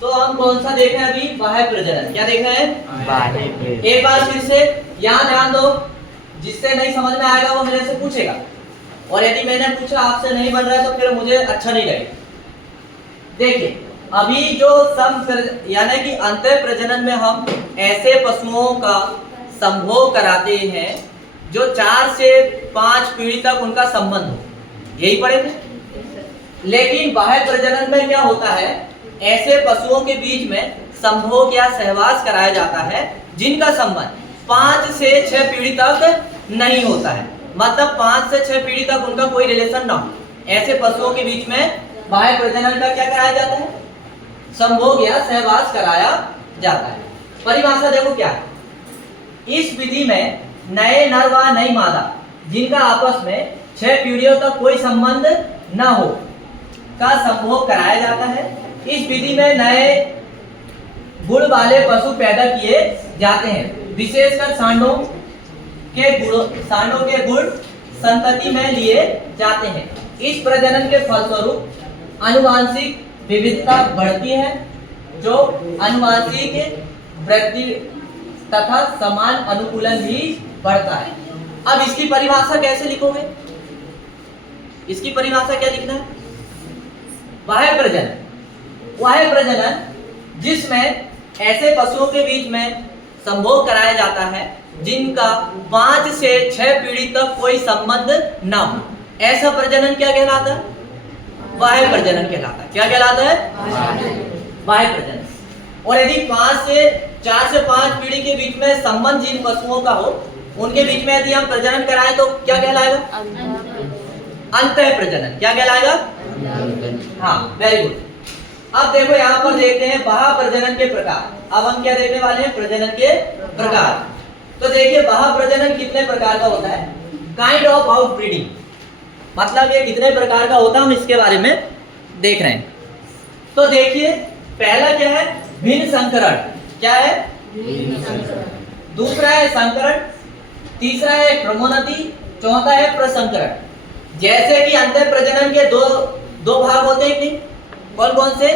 तो हम कौन सा देख रहे हैं अभी? बाह्य प्रजनन। क्या देख रहे हैं? बाह्य प्रजनन। एक बार फिर से यहाँ ध्यान दो, जिससे नहीं समझ में आएगा वो मेरे से पूछेगा, और यदि मैंने पूछा आपसे नहीं बन रहा है तो फिर मुझे अच्छा नहीं लगेगा। देखिए अभी जो यानी कि अंतः प्रजनन में हम ऐसे पशुओं का संभोग कराते हैं जो 4 से 5 पीढ़ी तक उनका संबंध हो, यही पढ़े थे। लेकिन बाह्य प्रजनन में क्या होता है, ऐसे पशुओं के बीच में संभोग या सहवास कराया जाता है जिनका संबंध 5 से 6 पीढ़ी तक नहीं होता है, मतलब 5 से 6 पीढ़ी तक उनका कोई रिलेशन ना हो। ऐसे पशुओं के बीच में बाह्य प्रजनन का क्या कराया जाता है? संभोग या सहवास कराया जाता है। परिभाषा देखो क्या है, इस विधि में नए नर व नई मादा जिनका आपस में 6 पीढ़ियों तक कोई संबंध न हो का संभोग कराया जाता है। इस विधि में नए गुण वाले पशु पैदा किए जाते हैं, विशेषकर सांडों के गुण संतति में लिए जाते हैं। इस प्रजनन के फलस्वरूप आनुवंशिक विविधता बढ़ती है, जो आनुवंशिक वृद्धि तथा समान अनुकूलन भी बढ़ता है। अब इसकी परिभाषा कैसे लिखोगे? इसकी परिभाषा क्या लिखना है? बाह्य प्रजनन वह प्रजनन जिसमें ऐसे पशुओं के बीच में संभोग कराया जाता है जिनका 5 से 6 पीढ़ी तक कोई संबंध न हो, ऐसा प्रजनन क्या कहलाता है? बाह्य प्रजनन कहलाता है। क्या कहलाता है? बाह्य प्रजनन। और यदि 4 से 5 पीढ़ी के बीच में संबंध जिन पशुओं का हो उनके बीच में यदि हम प्रजनन कराएं तो क्या कहलाएगा? अंतः प्रजनन। क्या कहलाएगा? हाँ, वेरी गुड। अब देखो यहाँ पर देखते हैं बाह्य प्रजनन के प्रकार। अब हम क्या देखने वाले हैं? प्रजनन के प्रकार। तो देखिए बाह्य प्रजनन कितने प्रकार का होता है? काइंड ऑफ आउटब्रीडिंग, मतलब ये कितने प्रकार का होता है हम इसके बारे में देख रहे हैं। तो देखिए पहला क्या है? भिन्न संकरण। क्या है? दूसरा है संकरण, तीसरा है क्रमोन्नति, चौथा है प्रसंकरण। जैसे कि अंतः प्रजनन के दो भाग होते हैं कि कौन कौन से?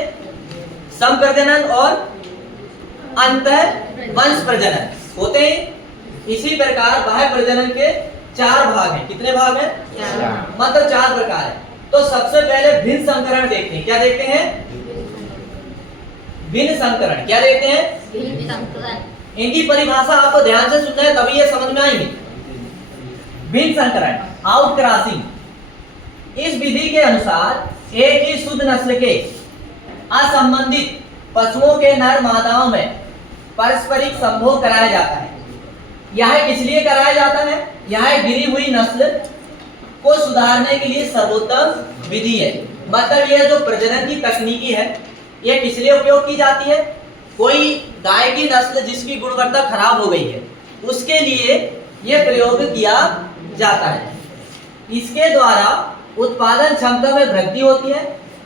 संप्रजनन और अंतः वंश प्रजनन होते हैं। इसी प्रकार बाह्य प्रजनन के 4 भाग हैं। कितने भाग हैं? 4। मतलब 4 प्रकार है। तो सबसे पहले भिन्न संकरण देखते हैं। क्या देखते हैं? भिन्न संकरण। क्या देखते हैं? इनकी परिभाषा आपको ध्यान से सुनना है तभी ये समझ में आएंगे। भिन्न संकरण, आउट क्रॉसिंग, इस विधि के अनुसार एक ही शुद्ध नस्ल के असंबंधित पशुओं के नर मादाओं में पारस्परिक संभोग कराया जाता है। यह किस लिए कराया जाता है? यह गिरी हुई नस्ल को सुधारने के लिए सर्वोत्तम विधि है। मतलब यह जो प्रजनन की तकनीकी है यह किस लिए उपयोग की जाती है? कोई गाय की नस्ल जिसकी गुणवत्ता खराब हो गई है उसके लिए यह प्रयोग किया जाता है। इसके द्वारा उत्पादन क्षमता में वृद्धि होती है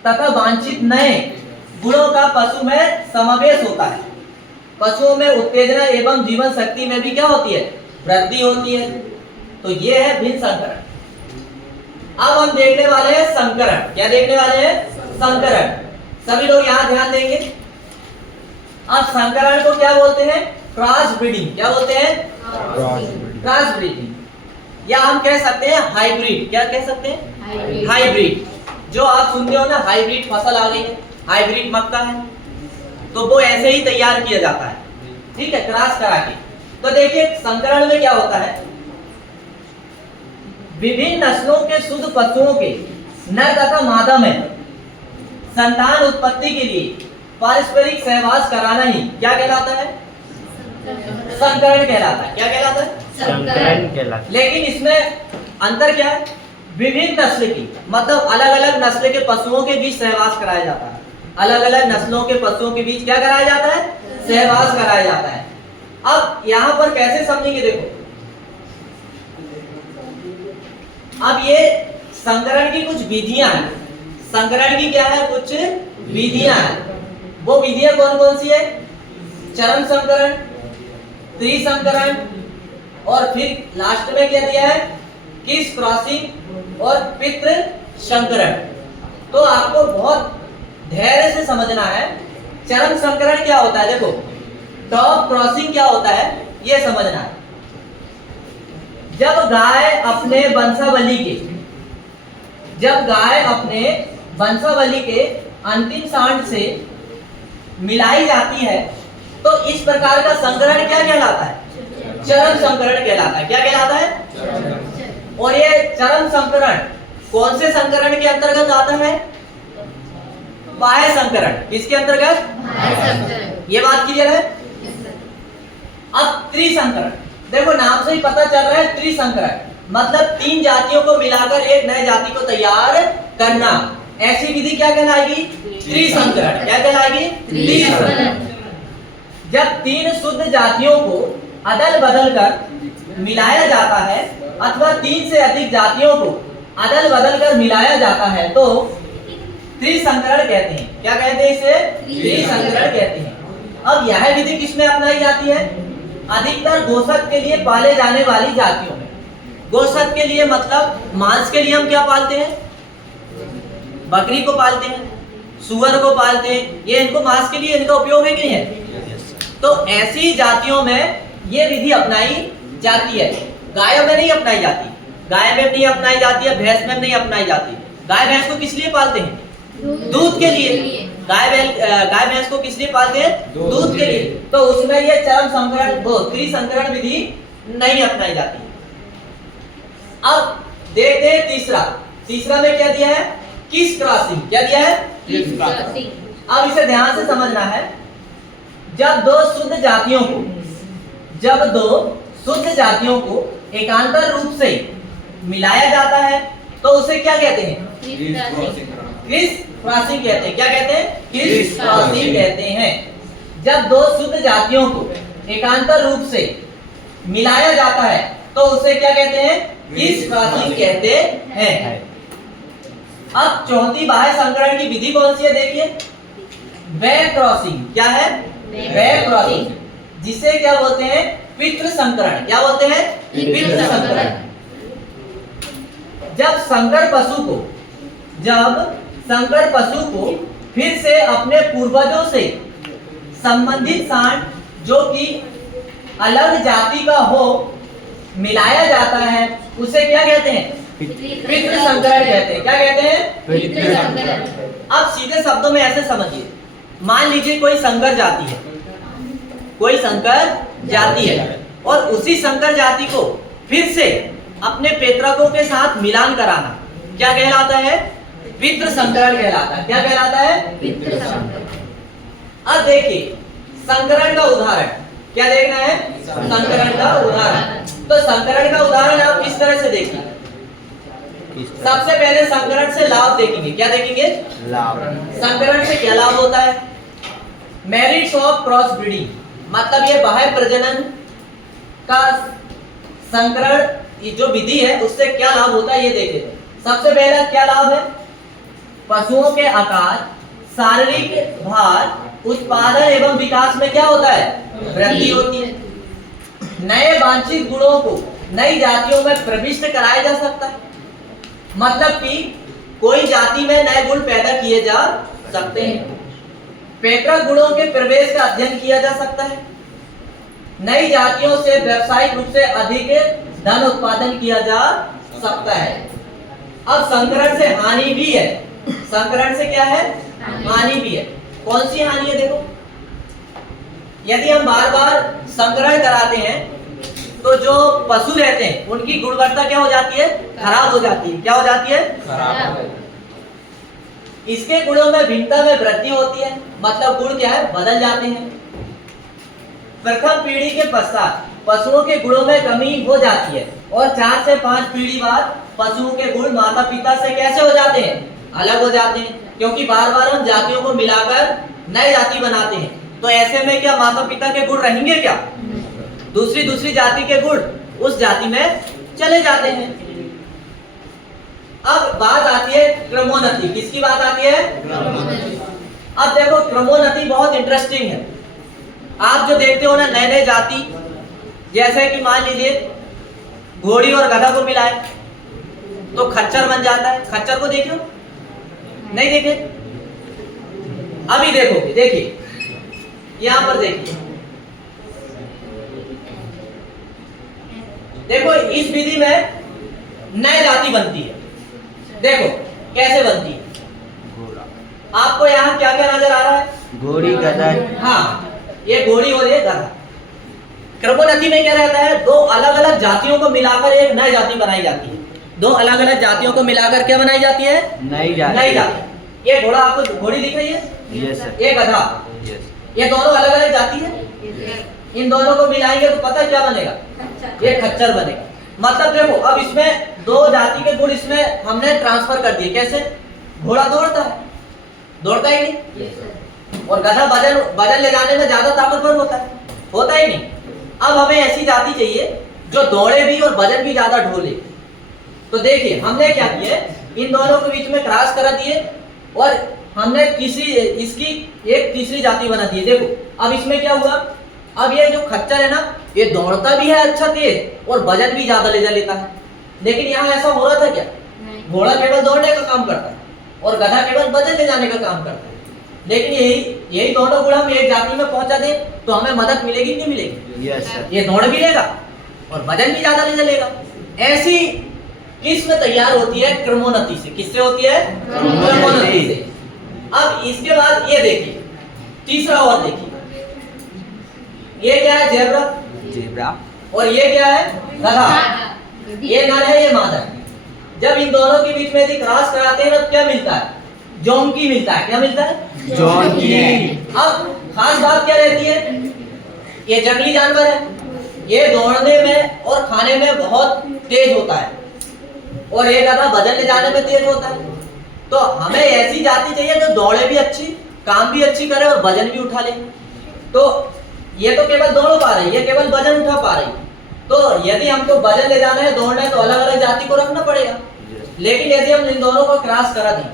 तथा वांछित नए गुणों का पशु में समावेश होता है। पशुओं में उत्तेजना एवं जीवन शक्ति में भी क्या होती है? वृद्धि होती है। तो ये है भिन्न संकरण। अब हम देखने वाले हैं संकरण। क्या देखने वाले हैं? संकरण। सभी लोग यहाँ ध्यान देंगे। अब संकरण को क्या बोलते हैं? Cross breeding. क्या बोलते हैं? क्रॉस ब्रीडिंग, या हम कह सकते हैं हाइब्रिड। क्या कह सकते हैं? हाइब्रिड। जो आप सुनते हो ना, हाइब्रिड फसल आ गई है, हाइब्रिड मक्का है, तो वो ऐसे ही तैयार किया जाता है, ठीक है, क्रॉस करा के। तो देखिए संकरण में क्या होता है? विभिन्न नस्लों के शुद्ध पशुओं के नर तथा मादा में संतान उत्पत्ति के लिए पारस्परिक सहवास कराना ही क्या कहलाता है? संकरण कहलाता है। क्या कहलाता है? संकरण कहलाता है। लेकिन इसमें अंतर क्या है? विभिन्न नस्ल की, मतलब अलग अलग नस्ल के पशुओं के बीच सहवास कराया जाता है। अलग अलग नस्लों के पशुओं के बीच क्या कराया जाता है? सहवास कराया जाता है। अब यहाँ पर कैसे समझेंगे? देखो अब ये संकरण की कुछ विधियां हैं। संकरण की क्या है? कुछ विधियां हैं। वो विधियां कौन कौन सी है? चरम संकरण, त्रिसंकरण, और फिर लास्ट में क्या दिया है? किस क्रॉसिंग और पितृ संकरण। तो आपको बहुत धैर्य से समझना है। चरम संकरण क्या होता है, देखो टॉप क्रॉसिंग क्या होता है ये समझना है। जब गाय अपने वंशावली के अंतिम सांड से मिलाई जाती है तो इस प्रकार का संकरण क्या कहलाता है, चरम संकरण कहलाता है। क्या कहलाता है? और ये चरम संकरण कौन से संकरण के अंतर्गत आता है? बाह्य संकरण। किसके अंतर्गत? ये बात क्लियर है। अब त्रिसंकरण, देखो नाम से ही पता चल रहा है त्रिसंकरण मतलब 3 जातियों को मिलाकर एक नए जाति को तैयार करना। ऐसी विधि क्या कहलाएगी? त्रिसंकरण। क्या कहलाएगी? त्रिसंकरण। जब 3 शुद्ध जातियों को अदल बदल कर मिलाया जाता है अथवा 3 से अधिक जातियों को अदल बदल कर मिलाया जाता है तो त्रिसंकरण कहते हैं। क्या कहते हैं इसे? त्रिसंकरण कहते हैं। अब यह विधि किसमें अपनाई जाती है? अधिकतर गोशत के लिए पाले जाने वाली जातियों में। गोशत के लिए मतलब मांस के लिए हम क्या पालते हैं? बकरी को पालते हैं, सुअर को पालते हैं, ये इनको मांस के लिए इनका उपयोग है कि नहीं है? तो ऐसी जातियों में ये विधि अपनाई जाती है, गायों में नहीं अपनाई जाती। गाय में नहीं अपनाई जाती है, भैंस में नहीं अपनाई जाती। गाय भैंस को किस लिए पालते हैं? दूध के लिए। गाय भैंस को किस लिए पालते हैं? दूध के लिए। तो उसमें ये चरम संकरण त्रिसंकरण विधि नहीं अपनाई जाती। अब देखते हैं तीसरा में क्या दिया है? किस क्रॉसिंग। क्या दिया है? किस क्रॉसिंग। अब इसे ध्यान से समझना है। जब दो शुद्ध जातियों को एकांतर रूप से मिलाया जाता है तो उसे क्या कहते हैं? क्रिस क्रॉसिंग कहते हैं। क्या कहते हैं? क्रिस क्रॉसिंग कहते हैं। जब दो शुद्ध जातियों को एकांतर रूप से मिलाया जाता है तो उसे क्या कहते हैं? क्रिस क्रॉसिंग कहते हैं। अब चौथी बाह्य संकरण की विधि कौन सी है? देखिए बैक क्रॉसिंग। क्या है? बैक क्रॉसिंग, जिसे क्या बोलते हैं? पितृ संकरण। क्या बोलते हैं? पितृ संकरण। जब संकर पशु को फिर से अपने पूर्वजों से संबंधित सांड जो कि अलग जाति का हो मिलाया जाता है उसे क्या कहते हैं? पितृ संकरण कहते हैं। क्या कहते हैं? पितृ संकरण। अब सीधे शब्दों में ऐसे समझिए, मान लीजिए कोई संकर जाति है और उसी संकर जाति को फिर से अपने पैतृकों के साथ मिलान कराना क्या कहलाता है? पितृ संकरण कहलाता है। क्या कहलाता है? पितृ संकरण। अब देखिए संकरण का उदाहरण क्या देखना है? संकरण का उदाहरण। तो संकरण का उदाहरण आप किस तरह से देखिए? सबसे पहले संकरण से लाभ देखेंगे। क्या देखेंगे? लाभ। संकरण से क्या लाभ होता है? मेरिट्स ऑफ क्रॉस ब्रीडिंग, मतलब ये बाह्य प्रजनन का संकरण जो विधि है उससे क्या लाभ होता है ये देखें। सबसे पहला क्या लाभ है? पशुओं के आकार, शारीरिक भार, उत्पादन एवं विकास में क्या होता है? वृद्धि होती है। नए वांछित गुणों को नई जातियों में प्रविष्ट कराया जा सकता है, मतलब कि कोई जाति में नए गुण पैदा किए जा सकते हैं। पैतृक गुणों के प्रवेश का अध्ययन किया जा सकता है। नई जातियों से व्यावसायिक रूप से अधिक धन उत्पादन किया जा सकता है। अब संकरण से हानि भी है। संकरण से क्या है? हानि भी है। कौन सी हानि है? देखो, यदि हम बार बार संकरण कराते हैं तो जो पशु रहते हैं उनकी गुणवत्ता क्या हो जाती है? खराब हो जाती है। क्या हो जाती है? खराब। इसके गुणों में भिन्नता में वृद्धि होती है, मतलब गुण क्या है? बदल जाते हैं। प्रथम पीढ़ी के पश्चात पशुओं के गुणों में कमी हो जाती है और 4 से 5 पीढ़ी बाद पशुओं के गुण माता पिता से कैसे हो जाते हैं? अलग हो जाते हैं, क्योंकि बार बार हम जातियों को मिलाकर नई जाति बनाते हैं। तो ऐसे में क्या माता पिता के गुण रहेंगे? क्या दूसरी जाति के गुण उस जाति में चले जाते हैं। अब बात आती है क्रमोन्नति। किसकी बात आती है? अब देखो क्रमोन्नति बहुत इंटरेस्टिंग है। आप जो देखते हो ना नए जाति, जैसे कि मान लीजिए घोड़ी और गधा को मिलाए तो खच्चर बन जाता है। खच्चर को देखियो? नहीं देखे? अभी देखो, देखिए यहां पर देखिए, देखो इस विधि में नई जाति बनती है। देखो कैसे बनती है, आपको यहाँ क्या क्या नजर आ रहा है? घोड़ी गधा। हाँ, ये घोड़ी और ये गधा। क्रमोन्नति में क्या रहता है? दो अलग अलग जातियों को मिलाकर एक नई जाति बनाई जाती है। दो अलग अलग जातियों को मिलाकर क्या बनाई जाती है? नई नई जाति। ये घोड़ा, आपको घोड़ी दिख रही है? Yes sir. ये गधा, यस। ये दोनों अलग अलग जाति है। इन दोनों को मिलाएंगे तो पता है क्या बनेगा? ये खच्चर बनेगा। मतलब देखो, अब इसमें दो जाति के गुण इसमें हमने ट्रांसफर कर दिए। कैसे? घोड़ा दौड़ता है, दौड़ता ही नहीं, और गधा वजन ले जाने में ज्यादा ताकतवर होता ही नहीं। अब हमें ऐसी जाति चाहिए जो दौड़े भी और वजन भी ज्यादा ढोले। तो देखिए हमने क्या किया, इन दोनों के बीच में क्रॉस करा दिए और हमने इसकी एक तीसरी जाति बना दी। देखो अब इसमें क्या हुआ, अब ये जो खच्चर है ना, ये दौड़ता भी है अच्छा तेज और वजन भी ज्यादा ले जा लेता है। लेकिन यहाँ ऐसा हो रहा था क्या? घोड़ा केवल दौड़ने का काम करता है और गधा केवल वजन ले जाने का काम करता है। लेकिन यही दोनों गुण हम एक जाति में पहुंचा दें तो हमें मदद मिलेगी कि नहीं मिलेगी? Yes sir. ये दौड़ भी लेगा और वजन भी ज्यादा ले चलेगा। ऐसी किस्म तैयार होती है क्रमोन्नति से। किससे होती है? क्रमोन्नति से। अब इसके बाद ये देखिए, तीसरा और देखिए, ये क्या है? जेब्रा। जेब्रा। और ये क्या है? गधा। ये नर है, ये मादा है। जब इन दोनों के बीच में यदि क्रॉस कराते हैं तो क्या मिलता है? जोंकी मिलता है। क्या मिलता है? जोंकी। अब खास बात क्या रहती है, ये जंगली जानवर है, ये दौड़ने में और खाने में बहुत तेज होता है और ये गधा वजन ले जाने में तेज होता है। तो हमें ऐसी जाति चाहिए जो दौड़े भी अच्छी, काम भी अच्छी करे और वजन भी उठा ले। तो ये तो केवल दौड़ पा रही है, केवल वजन उठा पा रही है। तो यदि हमको वजन ले जाना है, दौड़ना है, तो अलग अलग जाति को रखना पड़ेगा। लेकिन यदि हम इन दोनों को क्रॉस करा दें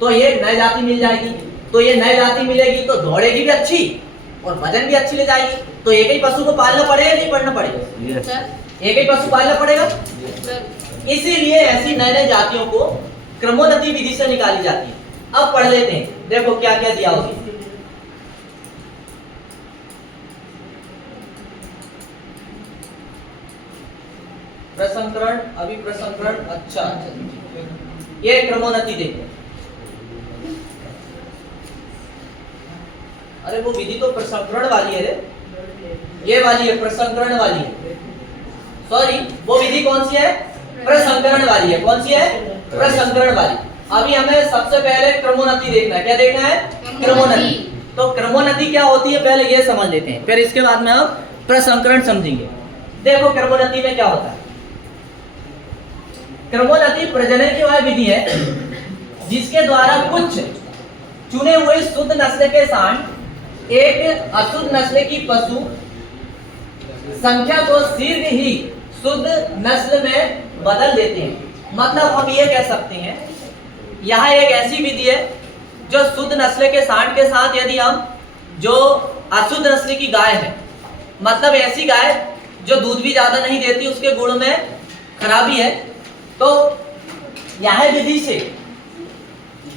तो ये नई जाति मिल जाएगी। तो ये नई जाति मिलेगी तो दौड़ेगी भी अच्छी और वजन भी अच्छी ले जाएगी। तो एक ही पशु को पालना पड़ेगा, नहीं पढ़ना पड़ेगा? यस। एक ही पशु पालना पड़ेगा। इसीलिए ऐसी नई नई जातियों को क्रमोन्नति विधि से निकाली जाती है। अब पढ़ लेते हैं, देखो क्या क्या दिया होगा। प्रसंकरण, अभिप्रसंकरण। अच्छा, ये क्रमोन्नति देखो। अरे वो विधि तो प्रसंकरण वाली है रे, ये वाली है, प्रसंकरण वाली है। सॉरी, वो विधि कौन सी है? प्रसंकरण वाली है। कौन सी है? प्रसंकरण वाली। अभी हमें सबसे पहले क्रमोन्नति देखना है। क्या देखना है? क्रमोन्नति। तो क्रमोन्नति क्या होती है पहले ये समझ लेते हैं, फिर इसके बाद में हम प्रसंकरण समझेंगे। देखो क्रमोन्नति में क्या होता है। क्रमोन्नति प्रजनन की वह विधि है जिसके द्वारा कुछ चुने हुए शुद्ध नस्ल के सांड एक अशुद्ध नस्ल की पशु संख्या को शीघ्र ही शुद्ध नस्ल में बदल देते हैं। मतलब हम ये कह सकते हैं, यह एक ऐसी विधि है जो शुद्ध नस्ल के सांड के साथ यदि हम जो अशुद्ध नस्ल की गाय है, मतलब ऐसी गाय जो दूध भी ज्यादा नहीं देती, उसके गुण में खराबी है, तो यह विधि से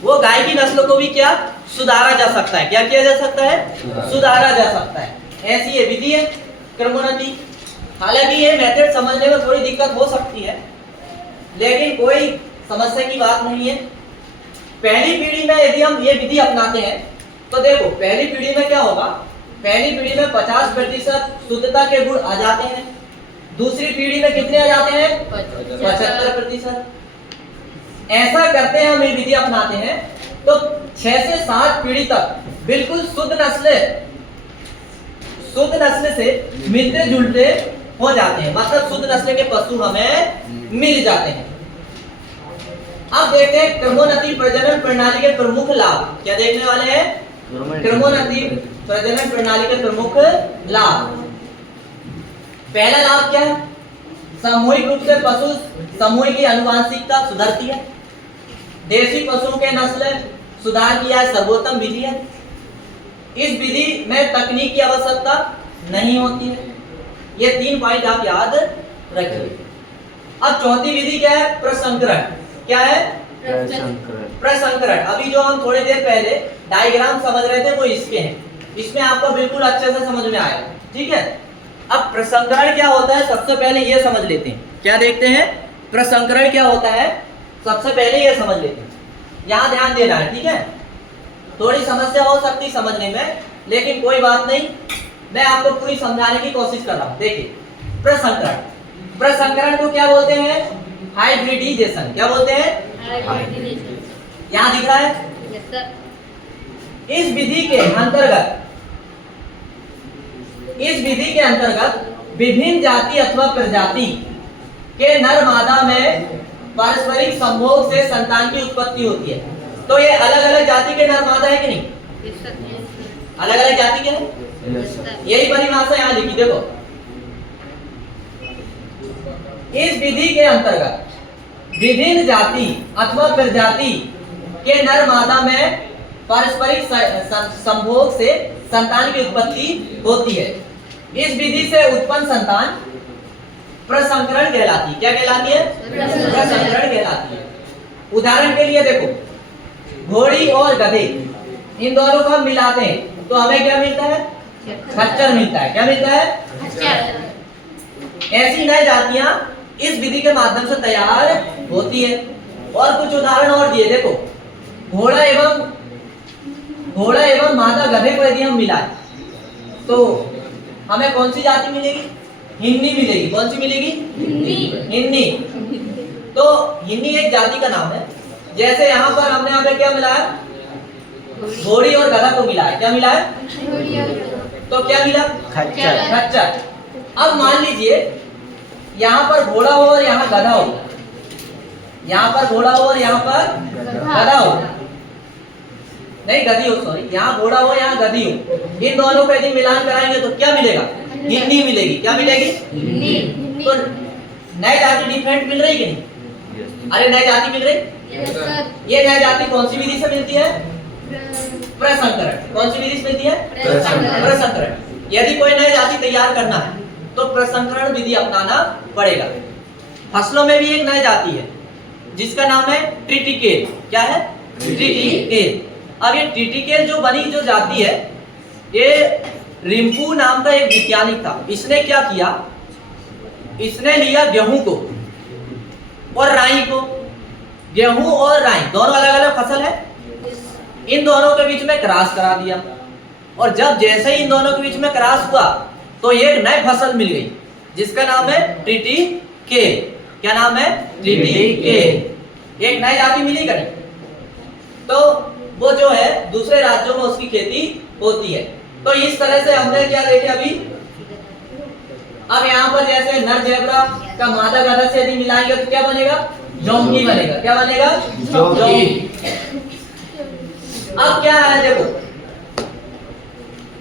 वो गाय की नस्ल को भी क्या सुधारा जा सकता है। क्या किया जा सकता है? सुधारा जा सकता है। ऐसी ये विधि है क्रमोन्नति। हालांकि ये मेथड समझने में थोड़ी दिक्कत हो सकती है, लेकिन कोई समस्या की बात नहीं है। पहली पीढ़ी में यदि हम ये विधि अपनाते हैं तो देखो पहली पीढ़ी में क्या होगा, पहली पीढ़ी में 50% शुद्धता के गुण आ जाते हैं। दूसरी पीढ़ी में कितने आ जाते हैं? 75%। ऐसा करते हैं, हम ये विधि अपनाते हैं तो 6 से 7 पीढ़ी तक बिल्कुल शुद्ध नस्ल से मिलते जुलते हो जाते हैं। मतलब शुद्ध नस्ल के पशु हमें मिल जाते हैं। अब देखते हैं क्रमोन्नति प्रजनन प्रणाली के प्रमुख लाभ। क्या देखने वाले हैं? क्रमोन्नति प्रजनन प्रणाली के प्रमुख लाभ। पहला लाभ क्या है? सामूहिक रूप से पशु समूह की आनुवंशिकता सुधरती है। देशी पशुओं के नस्ल सुधार की यह सर्वोत्तम विधि है। इस विधि में तकनीक की आवश्यकता नहीं होती है। ये 3 पॉइंट आप याद रखिए। अब चौथी विधि क्या है? प्रसंकरण। क्या है? प्रसंकरण। अभी जो हम थोड़ी देर पहले डायग्राम समझ रहे थे वो इसके हैं। इसमें आपको बिल्कुल अच्छे से समझ में आएगा, ठीक है। अब प्रसंकरण क्या होता है सबसे पहले ये समझ लेते हैं। क्या देखते हैं? प्रसंकरण क्या होता है सबसे पहले ये समझ लेते हैं। यहाँ ध्यान देना है, ठीक है। थोड़ी समस्या हो सकती समझने में, लेकिन कोई बात नहीं, मैं आपको पूरी समझाने की कोशिश कर रहा हूँ। देखिए, प्रसंकरण, प्रसंकरण को क्या बोलते हैं? हाइब्रिडाइजेशन। क्या बोलते हैं? यहाँ दिख रहा है। Yes sir. इस विधि के अंतर्गत, इस विधि के अंतर्गत विभिन्न जाति अथवा प्रजाति के नर मादा में पारस्परिक संभोग से संतान की उत्पत्ति होती है। तो ये अलग अलग जाति के नर मादा है कि नहीं? Yes sir. अलग अलग जाति के हैं, यस सर। यही परिभाषा यहाँ लिखी, देखो। इस विधि के अंतर्गत विभिन्न जाति अथवा प्रजाति के नर मादा में पारस्परिक संभोग से संतान की उत्पत्ति होती है। इस विधि से उत्पन्न संतान प्रसंकरण कहलाती है। क्या कहलाती है? प्रसंकरण कहलाती है। उदाहरण के लिए देखो, घोड़ी और गधे, इन दोनों को हम मिलाते हैं तो हमें क्या मिलता है? खच्चर मिलता है। क्या मिलता है? अच्छा। ऐसी नई जातियां इस विधि के माध्यम से तैयार होती है। और कुछ उदाहरण और दिए, देखो, घोड़ा एवं मादा गधे को यदि हम मिलाएं तो हमें कौन सी जाति मिलेगी? हिन्नी मिलेगी। कौन सी मिलेगी? हिन्नी। तो हिन्नी एक जाति का नाम है। जैसे यहाँ पर हमने यहाँ पे क्या मिलाया? घोड़ी और गधा को मिलाया। क्या मिलाया? तो क्या मिला? खच्चर। खच्चर। अब मान लीजिए यहाँ पर घोड़ा हो और यहाँ गधा हो, यहाँ पर घोड़ा हो और यहाँ पर गधा हो, नहीं गधी हो, सॉरी, यहाँ घोड़ा हो यहाँ गधी हो, इन दोनों को यदि मिलान कराएंगे तो क्या मिलेगा? हिन्नी मिलेगी। क्या मिलेगी? तो नई जाति डिफरेंट मिल रही कि नहीं? अरे नई जाति मिल रही। Yes sir. ये नई जाति कौन सी विधि से मिलती है? प्रसंकरण। कौन सी विधि से मिलती है? प्रसंकरण। यदि कोई नई जाति तैयार करना है तो प्रसंकरण विधि अपनाना पड़ेगा। फसलों में भी एक नई जाति है जिसका नाम है ट्रिटिकेल। क्या है? ट्रिटिकेल। अब ये ट्रिटिकेल जो बनी जो जाति है, ये रिम्पू नाम का एक वैज्ञानिक था। इसने क्या किया? इसने लिया गेहूं को और राई को। गेहूं और राई दोनों अलग अलग फसल है, इन दोनों के बीच में क्रॉस करा दिया। और जब जैसे ही इन दोनों के बीच में क्रॉस हुआ तो ये एक नई फसल मिल गई जिसका नाम है ट्रिटिकेल। क्या नाम है? ट्रिटिकेल। एक नई जाति मिली कहीं तो वो जो है दूसरे राज्यों में उसकी खेती होती है। तो इस तरह से हमने क्या देखे अभी। अब यहाँ पर जैसे नर जेब्रा का मादा गधा से यदि मिलाएंगे तो क्या बनेगा? जोंकी बनेगा। क्या बनेगा? जोंकी। अब क्या है देखो,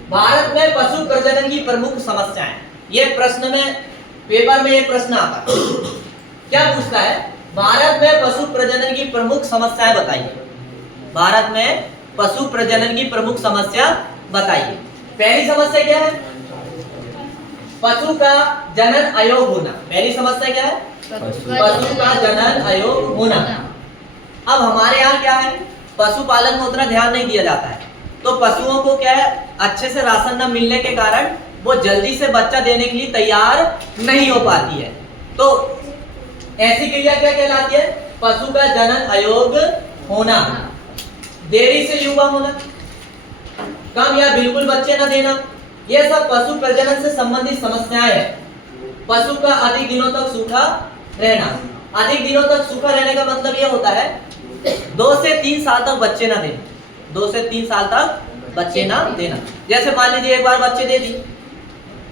भारत में पशु प्रजनन की प्रमुख समस्याएं। ये प्रश्न में पेपर में ये प्रश्न आता है। क्या पूछता है? भारत में पशु प्रजनन की प्रमुख समस्याएं बताइए। भारत में पशु प्रजनन की प्रमुख समस्या बताइए। पहली समस्या क्या है? पशु का जनन अयोग होना। पहली समस्या क्या है? पशु का जनन अयोग होना। अब हमारे यहाँ क्या है, पशुपालन में उतना ध्यान नहीं दिया जाता है, तो पशुओं को क्या है, अच्छे से राशन न मिलने के कारण वो जल्दी से बच्चा देने के लिए तैयार नहीं हो पाती है। तो ऐसी क्रिया क्या कहलाती है? पशु का जनन अयोग होना। देरी से युवा होना, कम या बिल्कुल बच्चे न देना, ये सब पशु प्रजनन से संबंधित समस्याएं हैं। पशु का अधिक दिनों तक सूखा रहना। अधिक दिनों तक सूखा रहने का मतलब ये होता है 2 से 3 साल तक बच्चे ना देना। 2 से 3 साल तक बच्चे ना देना। जैसे मान लीजिए एक बार बच्चे दे दी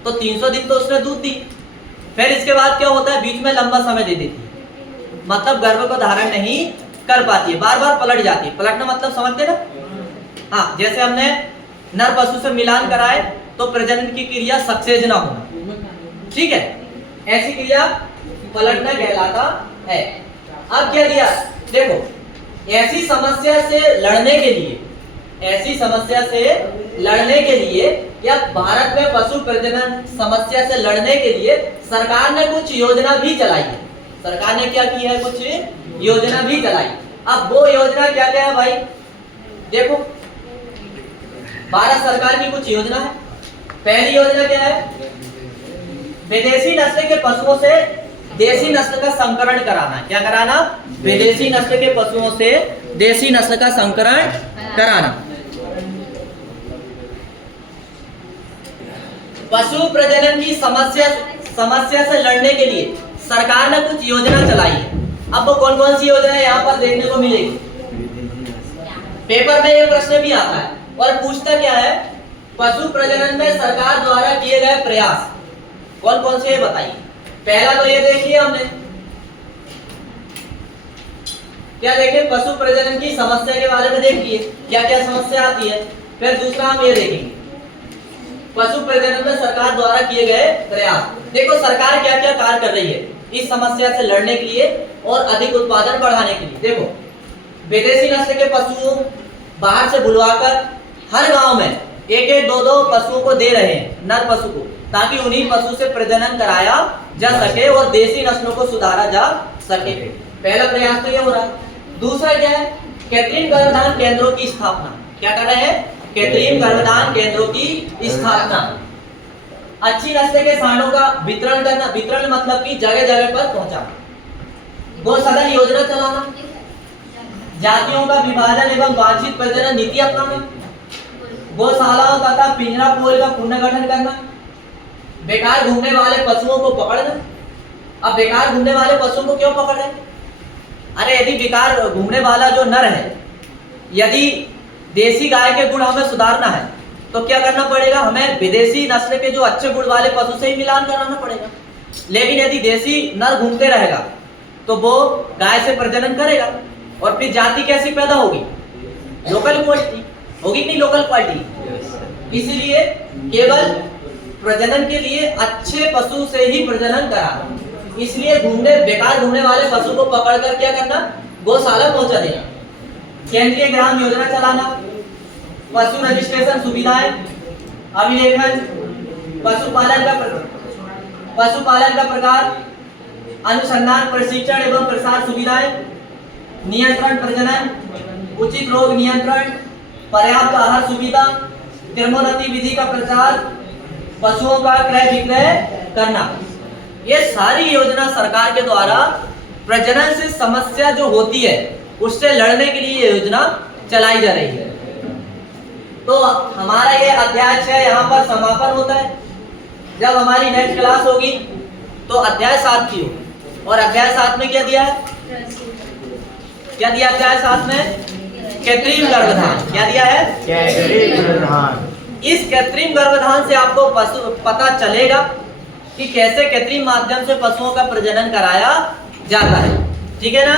तो 300 दिन तो उसने दूध दी, फिर इसके बाद क्या होता है, बीच में लंबा समय दे देती है, मतलब गर्भ को धारण नहीं कर पाती है, बार बार पलट जाती है। पलटना मतलब समझते ना? हाँ, जैसे हमने नर पशु से मिलान कराए तो प्रजनन की क्रिया सक्सेस ना होना, ठीक है, ऐसी क्रिया पलटना कहलाता है। अब क्या दिया देखो, ऐसी समस्या से लड़ने के लिए, ऐसी समस्या से लड़ने के लिए या भारत में पशु प्रजनन समस्या से लड़ने के लिए सरकार ने कुछ योजना भी चलाई है। सरकार ने क्या की है, कुछ योजना भी चलाई। अब वो योजना क्या क्या है भाई देखो, भारत सरकार की कुछ योजना है। पहली योजना क्या है? विदेशी नस्ल के पशुओं से देसी नस्ल का संकरण कराना। क्या कराना? विदेशी नस्ल के पशुओं से देसी नस्ल का संकरण कराना। पशु प्रजनन की समस्या से लड़ने के लिए सरकार ने कुछ योजना चलाई है। अब वो कौन कौन सी योजना यहाँ पर देखने को मिलेगी। पेपर में ये प्रश्न भी आता है और पूछता क्या है, पशु प्रजनन में सरकार द्वारा किए गए प्रयास कौन कौन से बताइए। पहला तो ये देखिए हमने क्या देखे, पशु प्रजनन की समस्या के बारे में देखिए क्या क्या समस्या आती है। फिर दूसरा हम ये देखेंगे पशु प्रजनन में सरकार द्वारा किए गए प्रयास। देखो सरकार क्या क्या कार्य कर रही है इस समस्या से लड़ने के लिए और अधिक उत्पादन बढ़ाने के लिए। देखो विदेशी नस्ल के पशुओं बाहर से बुलवाकर हर गांव में एक एक दो दो पशुओं को दे रहे हैं, नर पशु को, ताकि उन्हीं पशु से प्रजनन कराया जा सके और देसी नस्लों को सुधारा जा सके। पहला प्रयास तो ये हो रहा है। दूसरा क्या है, कृत्रिम गर्भधान केंद्रों की स्थापना। क्या कर रहे हैं? कृत्रिम गर्भधान केंद्रों की स्थापना। अच्छी नस्ल के सांडों का वितरण करना, वितरण मतलब कि जगह जगह पर पहुंचाना। गौसदन योजना चलाना, जातियों का विभाजन एवं वांछित प्रजनन नीति अपनाना, गौशालाओं तथा पिंजरा पोल का पुनर्गठन करना, बेकार घूमने वाले पशुओं को पकड़ना। अब बेकार घूमने वाले पशुओं को क्यों पकड़ रहे? अरे यदि बेकार घूमने वाला जो नर है, यदि देसी गाय के गुण हमें सुधारना है तो क्या करना पड़ेगा, हमें विदेशी नस्ल के जो अच्छे गुण वाले पशु से ही मिलान कराना पड़ेगा। लेकिन यदि देसी नर घूमते रहेगा तो वो गाय से प्रजनन करेगा और फिर जाति कैसी पैदा होगी? लोकल क्वालिटी होगी कि नहीं? Local quality. इसलिए केवल प्रजनन के लिए अच्छे पशु से ही प्रजनन कराना। इसलिए बेकार घूमने वाले पशु को पकड़कर क्या करना, गौशाला पहुंचा देना। केंद्रीय ग्राम योजना चलाना, पशु रजिस्ट्रेशन सुविधाएं, अभिलेखन, पशुपालन का प्रकार, अनुसंधान प्रशिक्षण एवं प्रसार सुविधाएं, नियंत्रण प्रजनन, उचित रोग नियंत्रण, पर्याप्त आहार सुविधा, त्रिमोन्नति विधि का प्रचार, पशुओं का क्रय विक्रय करना। ये सारी योजना सरकार के द्वारा प्रजनन से समस्या जो होती है उससे लड़ने के लिए योजना चलाई जा रही है। तो हमारा ये अध्याय 6 यहाँ पर समापन होता है। जब हमारी नेक्स्ट क्लास होगी तो अध्याय 7 की होगी। और अध्याय 7 में क्या दिया है? क्या दिया अध्याय 7 में? कृत्रिम गर्भधान। क्या दिया है? कृत्रिम गर्भधान। इस कृत्रिम गर्भधान से आपको पता चलेगा कि कैसे कृत्रिम माध्यम से पशुओं का प्रजनन कराया जाता है। ठीक है ना?